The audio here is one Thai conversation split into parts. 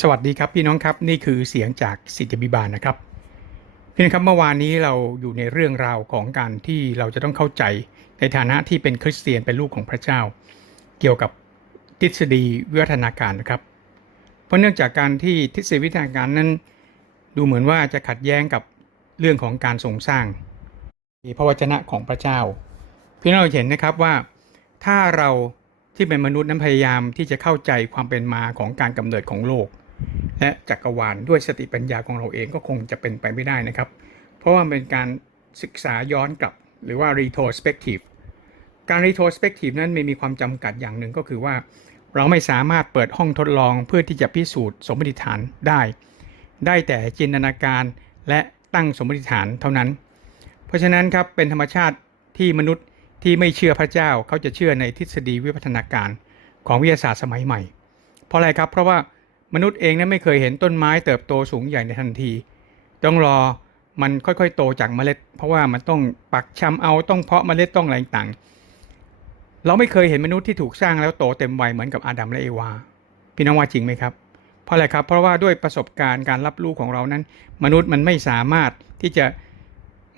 สวัสดีครับพี่น้องครับนี่คือเสียงจากสิทธิบิบาลนะครับพี่น้องครับเมื่อวานนี้เราอยู่ในเรื่องราวของการที่เราจะต้องเข้าใจในฐานะที่เป็นคริสเตียนเป็นลูกของพระเจ้า เกี่ยวกับทฤษฎีวิวัฒนาการนะครับ เพราะเนื่องจากการที่ทฤษฎีวิวัฒนาการนั้น ดูเหมือนว่าจะขัดแย้งกับเรื่องของการทรงสร้างพระวจนะของพระเจ้า พี่น้องเห็นนะครับว่าถ้าเราที่เป็นมนุษย์นั้นพยายามที่จะเข้าใจความเป็นมาของการกำเนิดของโลก และจักรวาลด้วยสติปัญญาของเราเองก็คงจะเป็นไปไม่ได้นะครับ เพราะว่าเป็นการศึกษาย้อนกลับ หรือว่า retrospective การ retrospective นั้นไม่มีความจำกัดอย่างหนึ่งก็คือว่า เราไม่สามารถเปิดห้องทดลองเพื่อที่จะพิสูจน์สมมติฐานได้ ได้แต่จินตนาการและตั้งสมมติฐานเท่านั้น เพราะฉะนั้นครับเป็นธรรมชาติที่มนุษย์ที่ไม่เชื่อพระเจ้าเขาจะเชื่อในทฤษฎีวิวัฒนาการของวิทยาศาสตร์สมัยใหม่ เพราะอะไรครับเพราะว่า มนุษย์เองนั้นไม่เคยเห็นต้นไม้เติบโตสูงใหญ่ในทันที ต้องรอมันค่อยๆ โตจากเมล็ด เพราะว่ามันต้องปักชำเอาต้องเพาะเมล็ดต้องอะไรต่างๆเราไม่เคยเห็นมนุษย์ที่ถูกสร้างแล้วโตเต็มวัยเหมือนกับอาดัมและเอวา พี่น้องว่าจริงไหมครับเพราะอะไรครับ เพราะว่าด้วยประสบการณ์การรับรู้ของเรานั้น มนุษย์มันไม่สามารถที่จะ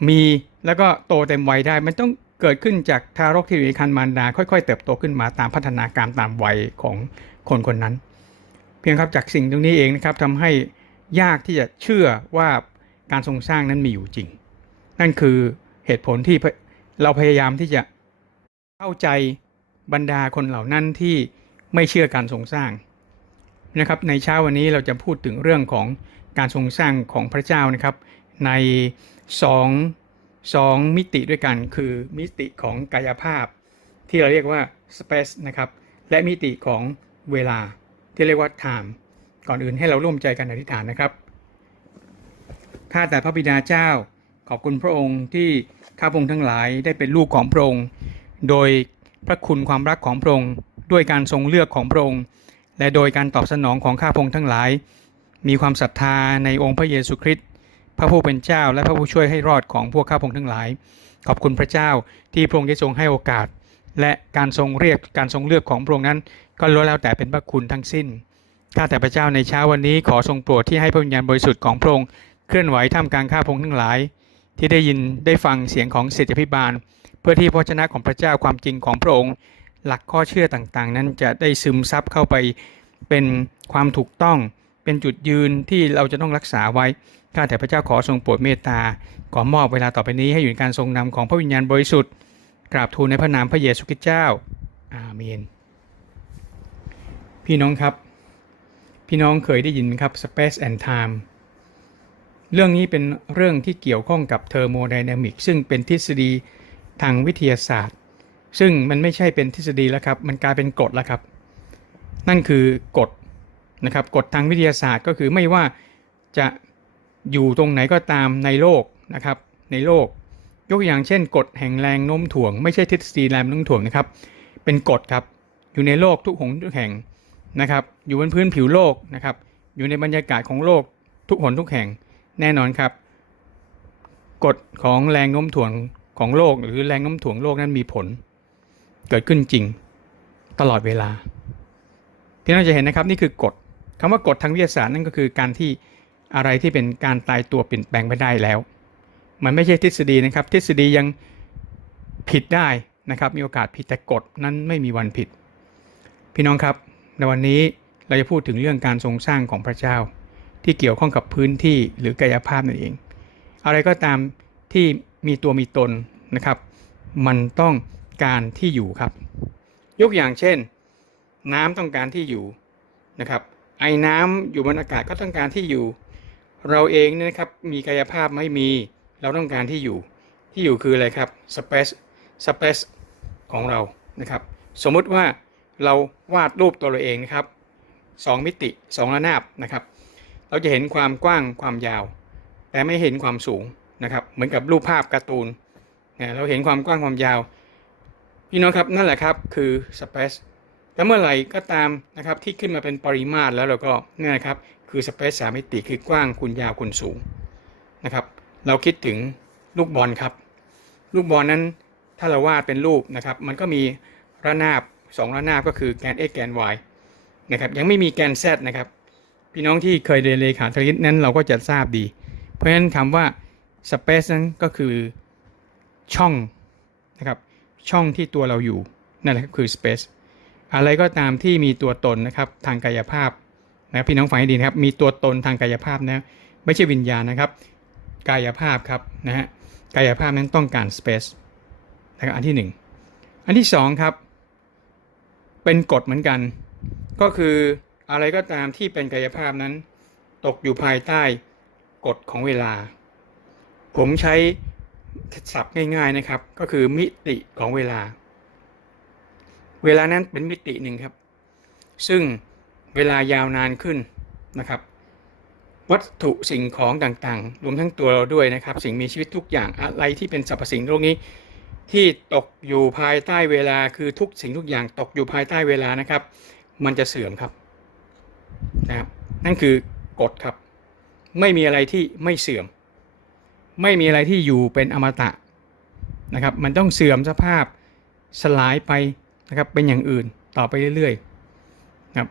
มีแล้วก็โตเต็มวัยได้ มันต้องเกิดขึ้นจากทารกที่อยู่ในครรภ์มารดาค่อยๆ เติบโตขึ้นมาตามพัฒนาการตามวัยของคนคนนั้น พียงครับจากสิ่งตรงนี้เองนะครับทำให้ยากที่จะเชื่อว่าการทรงสร้างนั้นมีอยู่จริง นั่นคือเหตุผลที่เราพยายามที่จะเข้าใจบรรดาคนเหล่านั้นที่ไม่เชื่อการทรงสร้างนะครับ ในเช้าวันนี้เราจะพูดถึงเรื่องของการทรงสร้างของพระเจ้านะครับ ในสองสองมิติด้วยกัน คือมิติของกายภาพ ที่เราเรียกว่า space นะครับและมิติของเวลา ที่เรียกว่า time ก่อนอื่นให้เราร่วมใจกันอธิษฐานนะครับข้าแต่พระบิดาเจ้า ขอบคุณพระองค์ที่ข้าพงทั้งหลายได้เป็นลูกของพระองค์ โดยพระคุณความรักของพระองค์ ด้วยการทรงเลือกของพระองค์ และโดยการตอบสนองของข้าพงทั้งหลาย มีความศรัทธาในองค์พระเยซูคริสต์พระผู้เป็นเจ้าและพระผู้ช่วยให้รอดของพวกข้าพงทั้งหลาย ขอบคุณพระเจ้าที่พระองค์ได้ทรงให้โอกาส และการทรงเรียกการทรงเลือกของพระองค์นั้น ก็ล้วนแล้วแต่เป็นพระคุณทั้งสิ้น ข้าแต่พระเจ้าในเช้าวันนี้ขอทรงโปรดที่ให้พระวิญญาณบริสุทธิ์ของพระองค์เคลื่อนไหวท่ามกลางข้าพงทั้งหลาย ที่ได้ยินได้ฟังเสียงของเศรษฐพิบาล เพื่อที่พระวจนะของพระเจ้าความจริงของพระองค์ หลักข้อเชื่อต่างๆ นั้นจะได้ซึมซับเข้าไปเป็นความถูกต้องเป็นจุดยืนที่เราจะต้องรักษาไว้ ข้าแต่พระเจ้าขอทรงโปรดเมตตา ขอมอบเวลาต่อไปนี้ให้อยู่ในการทรงนำของพระวิญญาณบริสุทธิ์ กราบทูลในพระนามพระเยซูคริสต์เจ้า อาเมน พี่น้องครับ พี่น้องเคยได้ยินครับ space and time เรื่องนี้เป็นเรื่องที่เกี่ยวข้องกับเทอร์โมไดนามิกซึ่งเป็นทฤษฎีทางวิทยาศาสตร์ ซึ่งมันไม่ใช่เป็นทฤษฎีแล้วครับ มันกลายเป็นกฎแล้วครับ นั่นคือกฎนะครับกฎทางวิทยาศาสตร์ก็คือไม่ว่าจะอยู่ตรงไหนก็ตามในโลกนะครับ ในโลก ยกอย่างเช่นกฎแห่งแรงโน้มถ่วง ไม่ใช่ทฤษฎีแรงโน้มถ่วงนะครับ เป็นกฎครับอยู่ในโลกทุกหนทุกแห่ง นะครับ อยู่บนพื้นผิวโลกนะครับ อยู่ในบรรยากาศของโลกทุกหนทุกแห่งแน่นอนครับ กฎของแรงโน้มถ่วงของโลกหรือแรงโน้มถ่วงโลกนั้นมีผล เกิดขึ้นจริงตลอดเวลา ที่เราจะเห็นนะครับนี่คือกฎคำว่ากฎทางวิทยาศาสตร์นั่นก็คือการที่อะไรที่เป็นการตายตัวเปลี่ยนแปลงไปได้แล้ว มันไม่ใช่ทฤษฎีนะครับ ทฤษฎียังผิดได้นะครับ มีโอกาสผิดแต่กฎนั้นไม่มีวันผิด พี่น้องครับ ในวันนี้เราจะพูดถึงเรื่องการทรงสร้างของพระเจ้า ที่เกี่ยวข้องกับพื้นที่หรือกายภาพนั่นเอง อะไรก็ตามที่มีตัวมีตนนะครับ มันต้องการที่อยู่ครับ ยกอย่างเช่น น้ำต้องการที่อยู่นะครับ ไอ้น้ำอยู่บนอากาศก็ต้องการที่อยู่ เราเองเนี่ยนะครับมีกายภาพไม่มีเราต้องการที่อยู่ ที่อยู่คืออะไรครับ space space ของเรานะครับ สมมุติว่า เราวาดรูปตัวเราเองนะครับสองมิติสองระนาบนะครับ เราจะเห็นความกว้างความยาว แต่ไม่เห็นความสูงนะครับ เหมือนกับรูปภาพการ์ตูนนะเราเห็นความกว้างความยาวพี่น้องครับนั่นแหละครับคือ space แล้วเมื่อไหร่ก็ตามนะครับที่ขึ้นมาเป็นปริมาตรแล้วเราก็นี่นะครับคือ space สามมิติคือกว้างคูณยาวคูณสูงนะครับเราคิดถึงลูกบอลครับ ลูกบอลนั้นถ้าเราวาดเป็นรูปนะครับ มันก็มีระนาบ สองระนาบก็คือแกน x แกน y นะครับยังไม่มีแกน z นะครับ พี่น้องที่เคยเรียนเลขาคณิตนั้นเราก็จะทราบดี เพราะฉะนั้นคำว่า space นั้นก็คือช่องนะครับช่องที่ตัวเราอยู่นั่นแหละคือ space อะไรก็ตามที่มีตัวตนนะครับทางกายภาพนะพี่น้องฟังให้ดีนะครับมีตัวตนทางกายภาพนะไม่ใช่วิญญาณนะครับ กายภาพครับนะฮะกายภาพนั้นต้องการ space นะครับอันที่หนึ่งอันที่สองครับ เป็นกฎเหมือนกัน ก็คืออะไรก็ตามที่เป็นกายภาพนั้น ตกอยู่ภายใต้กฎของเวลา ผมใช้ศัพท์ง่าย ๆนะครับ ก็คือมิติของเวลา เวลานั้นเป็นมิติหนึ่งครับ ซึ่งเวลายาวนานขึ้นนะครับ วัตถุสิ่งของต่างๆ รวมทั้งตัวเราด้วยนะครับ สิ่งมีชีวิตทุกอย่างอะไรที่เป็นสรรพสิ่งโลกนี้ ที่ตกอยู่ภายใต้เวลาคือทุกสิ่งทุกอย่างตกอยู่ภายใต้เวลานะครับ มันจะเสื่อมครับนะครับ นั่นคือกฎครับ ไม่มีอะไรที่ไม่เสื่อม ไม่มีอะไรที่อยู่เป็นอมตะนะครับ มันต้องเสื่อมสภาพสลายไปนะครับเป็นอย่างอื่นต่อไปเรื่อยๆนะครับ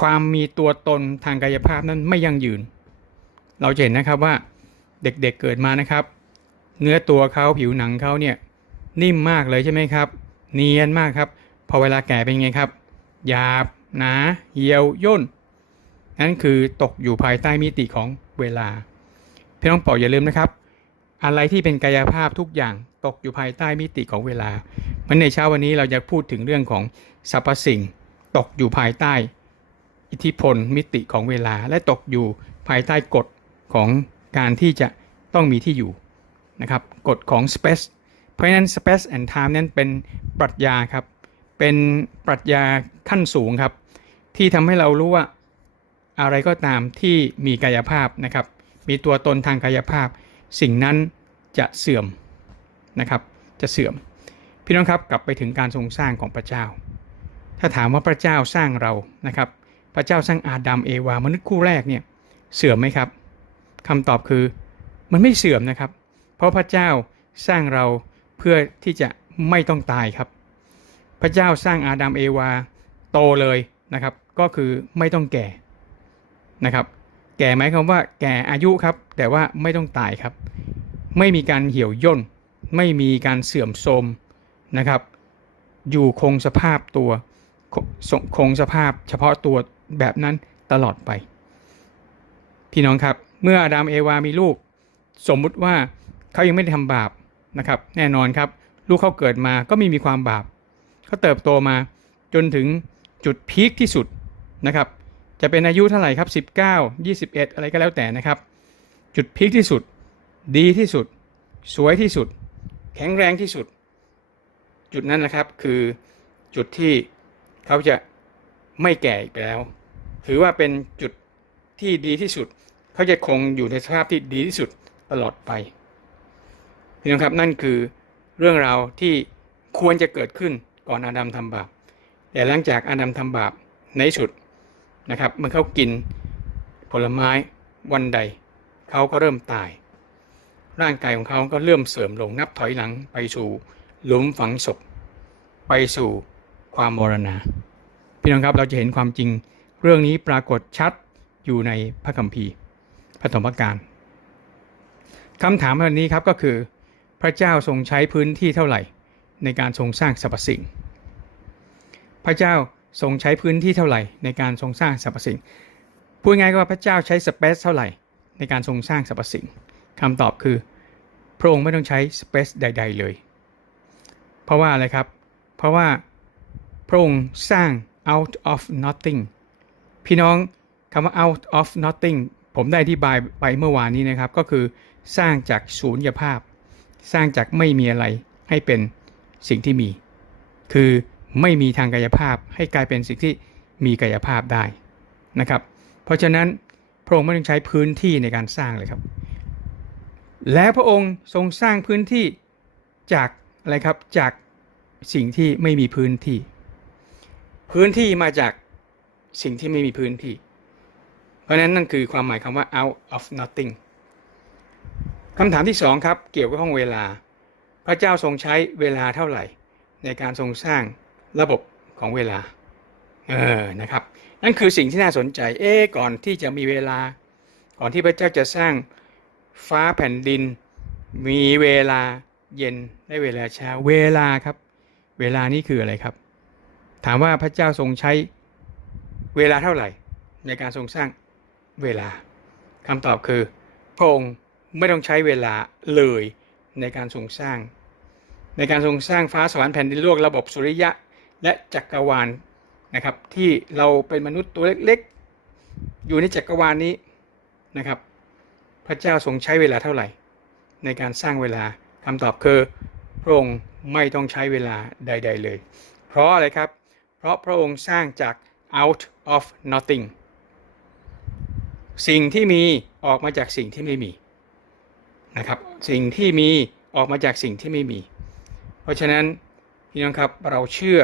ความมีตัวตนทางกายภาพนั้นไม่ยั่งยืน เราจะเห็นนะครับว่าเด็กๆเเกิดมานะครับ เนื้อตัวเขาผิวหนังเขาเนี่ยนิ่มมากเลยใช่ไหมครับ เนียนมากครับ พอเวลาแก่เป็นไงครับ หยาบหนาเหี่ยวย่น นั่นคือตกอยู่ภายใต้มิติของเวลา พี่น้องปออย่าลืมนะครับ อะไรที่เป็นกายภาพทุกอย่างตกอยู่ภายใต้มิติของเวลาเพราะในเช้าวันนี้เราจะพูดถึงเรื่องของสรรพสิ่ง ตกอยู่ภายใต้ อิทธิพลมิติของเวลา และตกอยู่ภายใต้กฎของการที่จะต้องมีที่อยู่ นะครับกฎของ space เพราะฉะนั้น space and time นั้นเป็นปรัชญาครับ เป็นปรัชญาขั้นสูงครับ ที่ทำให้เรารู้ว่าอะไรก็ตามที่มีกายภาพนะครับ มีตัวตนทางกายภาพ สิ่งนั้นจะเสื่อมนะครับ จะเสื่อม พี่น้องครับกลับไปถึงการทรงสร้างของพระเจ้า ถ้าถามว่าพระเจ้าสร้างเรานะครับ พระเจ้าสร้างอาดัมเอวามนุษย์คู่แรกเนี่ยเสื่อมไหมครับคำตอบคือมันไม่เสื่อมนะครับ เพราะพระเจ้าสร้างเราเพื่อที่จะไม่ต้องตายครับ พระเจ้าสร้างอาดัมเอวาโตเลยนะครับ ก็คือไม่ต้องแก่นะครับ แก่หมายความว่าแก่อายุครับ แต่ว่าไม่ต้องตายครับ ไม่มีการเหี่ยวย่น ไม่มีการเสื่อมโทรมนะครับ อยู่คงสภาพตัวคงสภาพเฉพาะตัวแบบนั้นตลอดไป พี่น้องครับ เมื่ออาดัมเอวามีลูก สมมุติว่า เขายังไม่ได้ทำบาปนะครับ แน่นอนครับ ลูกเขาเกิดมาก็ไม่มีความบาปเขาเติบโตมาจนถึงจุดพีคที่สุดนะครับ จะเป็นอายุเท่าไหร่ครับ 19 21 อะไรก็แล้วแต่นะครับ จุดพีคที่สุด ดีที่สุด สวยที่สุด แข็งแรงที่สุด จุดนั้นนะครับคือจุดที่เขาจะไม่แก่อีกไปแล้ว ถือว่าเป็นจุดที่ดีที่สุด เขาจะคงอยู่ในสภาพที่ดีที่สุดตลอดไป พี่น้องครับนั่นคือเรื่องราวที่ควรจะเกิดขึ้นก่อนอาดัมทำบาปแต่หลังจากอาดัมทำบาปในสุดนะครับเมื่อเขากินผลไม้วันใด เขาก็เริ่มตาย ร่างกายของเขาก็เริ่มเสื่อมลงนับถอยหลังไปสู่หลุมฝังศพ ไปสู่ความมรณาพี่น้องครับเราจะเห็นความจริงเรื่องนี้ปรากฏชัดอยู่ในพระคัมภีร์พระธรรมการคำถามวันนี้ครับก็คือ พระเจ้าทรงใช้พื้นที่เท่าไหร่ ในการทรงสร้างสรรพสิ่ง พระเจ้าทรงใช้พื้นที่เท่าไหร่ ในการทรงสร้างสรรพสิ่ง พูดง่ายก็ว่าพระเจ้าใช้สเปซเท่าไหร่ ในการทรงสร้างสรรพสิ่งคำตอบคือ พระองค์ไม่ต้องใช้สเปซใด ๆ เลย เพราะว่าอะไรครับ เพราะว่าพระองค์สร้าง out of nothing พี่น้องคำว่า out of nothing ผมได้อธิบายไปเมื่อวานนี้นะครับ ก็คือสร้างจากศูนย์ภาพ สร้างจากไม่มีอะไรให้เป็นสิ่งที่มี คือไม่มีทางกายภาพให้กลายเป็นสิ่งที่มีกายภาพได้นะครับ เพราะฉะนั้นพระองค์ไม่ต้องใช้พื้นที่ในการสร้างเลยครับ และพระองค์ทรงสร้างพื้นที่จากอะไรครับจากสิ่งที่ไม่มีพื้นที่ พื้นที่มาจากสิ่งที่ไม่มีพื้นที่ เพราะนั้นนั่นคือความหมายคำว่า out of nothing คำถามที่สองครับเกี่ยวกับห้องเวลา พระเจ้าทรงใช้เวลาเท่าไหร่ ในการทรงสร้างระบบของเวลาเออนะครับนั่นคือสิ่งที่น่าสนใจเอ๊ก่อนที่จะมีเวลา ก่อนที่พระเจ้าจะสร้างฟ้าแผ่นดิน มีเวลาเย็นและเวลาเช้าเวลาครับ เวลานี้คืออะไรครับ ถามว่าพระเจ้าทรงใช้เวลาเท่าไหร่ ในการทรงสร้างเวลาคำตอบคือพระองค์ ไม่ต้องใช้เวลาเลยในการทรงสร้าง ในการทรงสร้างฟ้าสวรรค์แผ่นดินโลกระบบสุริยะและจักรวาลนะครับ ที่เราเป็นมนุษย์ตัวเล็กๆ อยู่ในจักรวาลนี้นะครับ พระเจ้าทรงใช้เวลาเท่าไหร่ ในการสร้างเวลาคำตอบคือพระองค์ไม่ต้องใช้เวลาใด ๆ เลย เพราะอะไรครับ เพราะพระองค์สร้างจาก out of nothing สิ่งที่มีออกมาจากสิ่งที่ไม่มี นะครับ สิ่งที่มีออกมาจากสิ่งที่ไม่มี เพราะฉะนั้นพี่น้องครับเราเชื่อ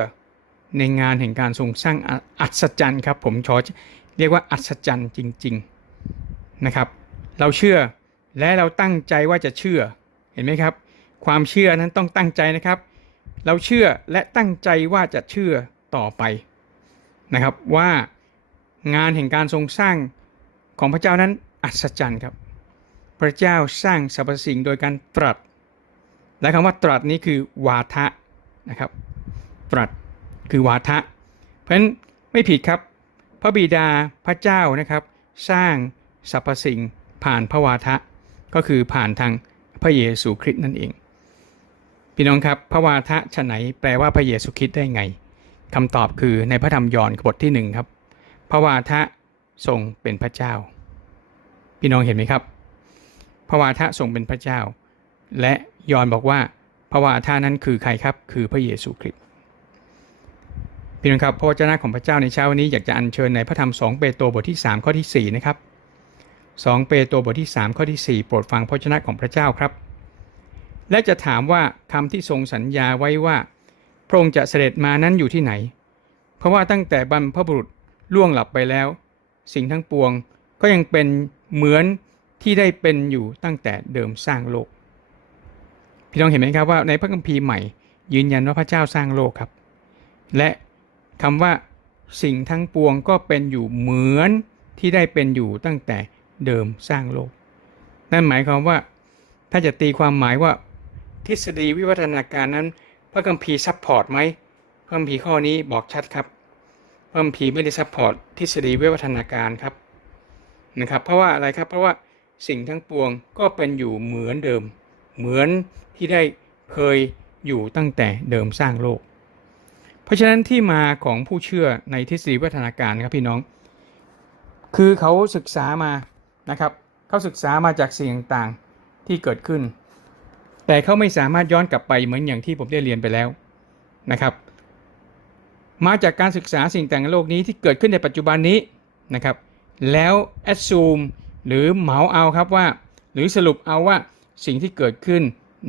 ในงานแห่งการทรงสร้างอัอัศจรรย์ครับผมชอเรียกว่าอัศจรรย์จริง ๆนะครับ เราเชื่อและเราตั้งใจว่าจะเชื่อเห็นไหมครับ ความเชื่อนั้นต้องตั้งใจนะครับ เราเชื่อและตั้งใจว่าจะเชื่อต่อไปนะครับว่างานแห่งการทรงสร้างของพระเจ้านั้นอัศจรรย์ครับ พระเจ้าสร้างสรรพสิ่งโดยการตรัส และคำว่าตรัสนี้คือวาทะนะครับ ตรัสคือวาทะ เพราะฉะนั้นไม่ผิดครับ พระบิดาพระเจ้านะครับ สร้างสรรพสิ่งผ่านพระวาทะ ก็คือผ่านทางพระเยซูคริสต์นั่นเอง พี่น้องครับพระวาทะฉะไหนแปลว่าพระเยซูคริสต์ได้ไงคำตอบคือในพระธรรมยอห์นบทที่หนึ่งครับ พระวาทะทรงเป็นพระเจ้า พี่น้องเห็นไหมครับ พระวาทะทรงเป็นพระเจ้า และยอนบอกว่าพระวาทะนั้นคือใครครับ คือพระเยซูคริสต์พี่น้องครับพระวจนะของพระเจ้าในเช้าวันนี้อยากจะอัญเชิญในพระธรรม2เปโตรบทที่3ข้อที่4นะครับ2เปโตรบทที่3ข้อที่4โปรดฟังพระวจนะของพระเจ้าครับ และจะถามว่าคำที่ทรงสัญญาไว้ว่า พระองค์จะเสด็จมานั้นอยู่ที่ไหน เพราะว่าตั้งแต่บรรพบุรุษล่วงหลับไปแล้ว สิ่งทั้งปวงก็ยังเป็นเหมือน ที่ได้เป็นอยู่ตั้งแต่เดิมสร้างโลก พี่น้องเห็นไหมครับว่าในพระคัมภีร์ใหม่ ยืนยันว่าพระเจ้าสร้างโลกครับ และคำว่าสิ่งทั้งปวงก็เป็นอยู่เหมือนที่ได้เป็นอยู่ตั้งแต่เดิมสร้างโลก นั่นหมายความว่าถ้าจะตีความหมายว่าทฤษฎีวิวัฒนาการนั้น พระคัมภีร์ซัพพอร์ตไหมพระคัมภีร์ข้อนี้บอกชัดครับพระคัมภีร์ไม่ได้ซัพพอร์ตทฤษฎีวิวัฒนาการครับนะครับ เพราะว่าอะไรครับเพราะว่า สิ่งทั้งปวงก็เป็นอยู่เหมือนเดิม เหมือนที่ได้เคยอยู่ตั้งแต่เดิมสร้างโลก เพราะฉะนั้นที่มาของผู้เชื่อในทฤษฎีวัฒนาการครับพี่น้อง คือเขาศึกษามานะครับเขาศึกษามาจากสิ่งต่างๆที่เกิดขึ้น แต่เขาไม่สามารถย้อนกลับไปเหมือนอย่างที่ผมได้เรียนไปแล้วนะครับ มาจากการศึกษาสิ่งต่างโลกนี้ที่เกิดขึ้นในปัจจุบันนี้นะครับ แล้วแอดซูม หรือเหมาเอาครับว่า หรือสรุปเอาว่าสิ่งที่เกิดขึ้น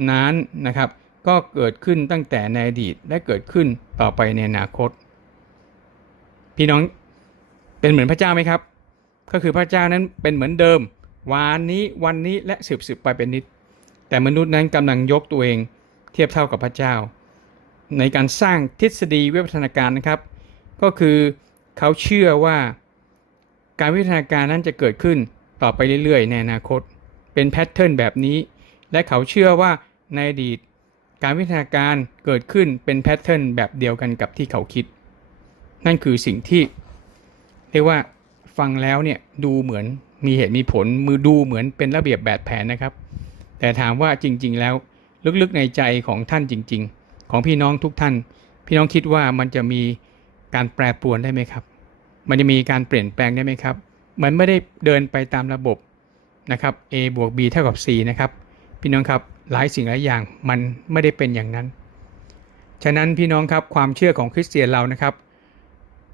นั้นนะครับ ก็เกิดขึ้นตั้งแต่ในอดีตและเกิดขึ้นต่อไปในอนาคต พี่น้องเป็นเหมือนพระเจ้าไหมครับ ก็คือพระเจ้านั้นเป็นเหมือนเดิมวานนี้วันนี้และสืบสืบไปเป็นนิด แต่มนุษย์นั้นกำลังยกตัวเองเทียบเท่ากับพระเจ้า ในการสร้างทฤษฎีวิวัฒนาการนะครับ ก็คือเขาเชื่อว่าการวิวัฒนาการนั้นจะเกิดขึ้น ต่อไปเรื่อยๆ ในอนาคต เป็นแพทเทิร์นแบบนี้ และเขาเชื่อว่าในอดีต การวิวัฒนาการเกิดขึ้นเป็นแพทเทิร์นแบบเดียวกันกับที่เขาคิด นั่นคือสิ่งที่ เรียกว่าฟังแล้วเนี่ยดูเหมือนมีเหตุมีผลมือดูเหมือนเป็นระเบียบแบบแผนนะครับ แต่ถามว่าจริง ๆ แล้วลึกๆในใจของท่านจริง ๆ ของพี่น้องทุกท่าน พี่น้องคิดว่ามันจะมีการแปรปรวนได้ไหมครับ มันจะมีการเปลี่ยนแปลงได้ไหมครับ มันไม่ได้เดินไปตามระบบนะครับ A บวก B เท่ากับ C นะครับ พี่น้องครับหลายสิ่งหลายอย่างมันไม่ได้เป็นอย่างนั้น ฉะนั้นพี่น้องครับความเชื่อของคริสเตียนเรานะครับ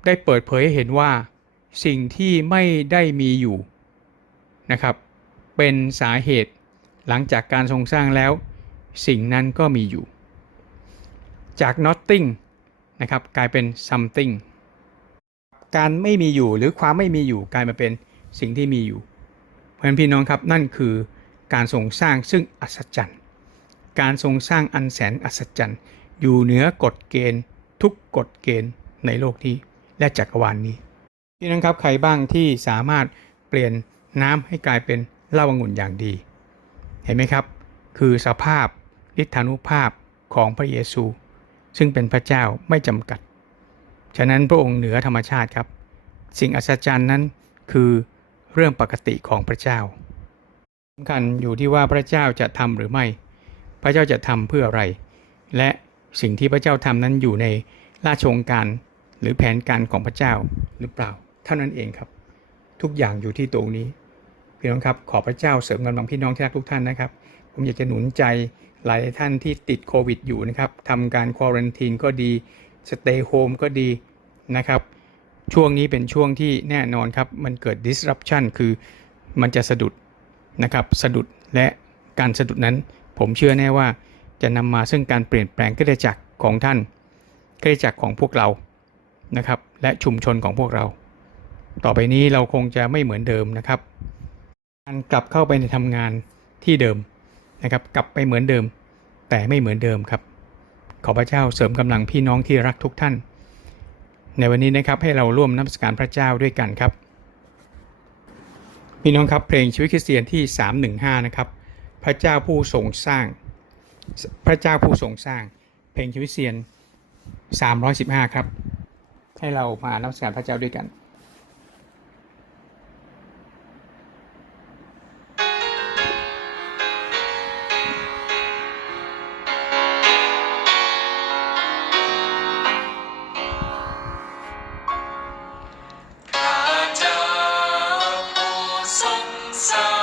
ได้เปิดเผยให้เห็นว่า สิ่งที่ไม่ได้มีอยู่นะครับ เป็นสาเหตุหลังจากการทรงสร้างแล้ว สิ่งนั้นก็มีอยู่ จาก nothing นะครับกลายเป็น something การไม่มีอยู่หรือความไม่มีอยู่กลายมาเป็นสิ่งที่มีอยู่ เพราะฉะนั้นพี่น้องครับนั่นคือการทรงสร้างซึ่งอัศจรรย์ การทรงสร้างอันแสนอัศจรรย์ อยู่เหนือกฎเกณฑ์ ทุกกฎเกณฑ์ในโลกนี้และจักรวาลนนี้ พี่น้องครับใครบ้างที่สามารถเปลี่ยนน้ำให้กลายเป็นเหล้าองุ่นอย่างดี เห็นไหมครับ คือสภาพฤทธานุภาพของพระเยซู ซึ่งเป็นพระเจ้าไม่จำกัด ฉะนั้นพระองค์เหนือธรรมชาติครับ สิ่งอัศจรรย์นั้นคือเรื่องปกติของพระเจ้าสำคัญอยู่ที่ว่าพระเจ้าจะทำหรือไม่ พระเจ้าจะทำเพื่ออะไร และสิ่งที่พระเจ้าทำนั้นอยู่ในราชองการหรือแผนการของพระเจ้าหรือเปล่า เท่านั้นเองครับ ทุกอย่างอยู่ที่ตรงนี้พี่น้องครับ ขอพระเจ้าเสริมกำลังพี่น้องที่รักทุกท่านนะครับ ผมอยากจะหนุนใจหลายท่านที่ติดโควิดอยู่นะครับทำการควอรันทีนก็ดี สเตย์โฮมก็ดีนะครับ ช่วงนี้เป็นช่วงที่แน่นอนครับ มันเกิด disruption คือมันจะสะดุดนะครับสะดุดและการสะดุดนั้น ผมเชื่อแน่ว่าจะนำมาซึ่งการเปลี่ยนแปลงกิจจักรของท่านกิจจักรของพวกเรานะครับ และชุมชนของพวกเรา ต่อไปนี้เราคงจะไม่เหมือนเดิมนะครับ การกลับเข้าไปในทำงานที่เดิมนะครับ กลับไปเหมือนเดิม แต่ไม่เหมือนเดิมครับ ขอพระเจ้าเสริมกำลังพี่น้องที่รักทุกท่าน ในวันนี้นะครับให้เราร่วมนมัสการพระเจ้าด้วยกันครับ พี่น้องครับเพลงชีวิตคริสเตียนที่ 315 นะครับ พระเจ้าผู้ทรงสร้าง พระเจ้าผู้ทรงสร้าง เพลงชีวิตคริสเตียน 315 ครับ ให้เรามานมัสการพระเจ้าด้วยกัน ร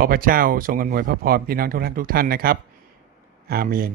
ขอพระเจ้าทรงอนวยพระพรพี่น้องทุกท่านทุกท่านนะครับ อาเมน